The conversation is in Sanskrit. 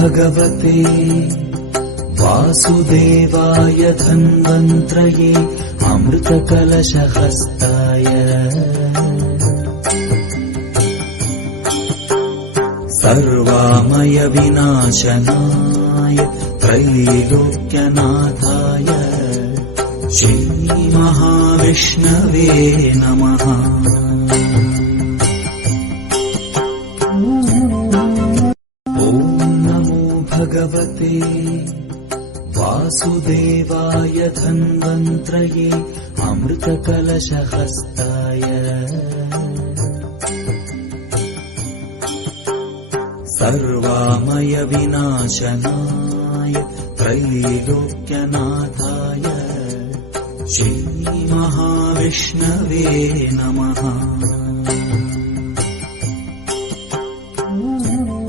भगवते वासुदेवाय धन्वन्त्रये अमृतकलशहस्ताय सर्वामय विनाशनाय त्रैलोक्यनाथाय श्रीमहाविष्णवे नमः। ॐ नमो भगवते वासुदेवाय धन्वन्त्रये अमृतकलशहस्ताय सर्वामय विनाशनाय त्रैलोक्यनाथाय श्रीमहाविष्णवे नमः।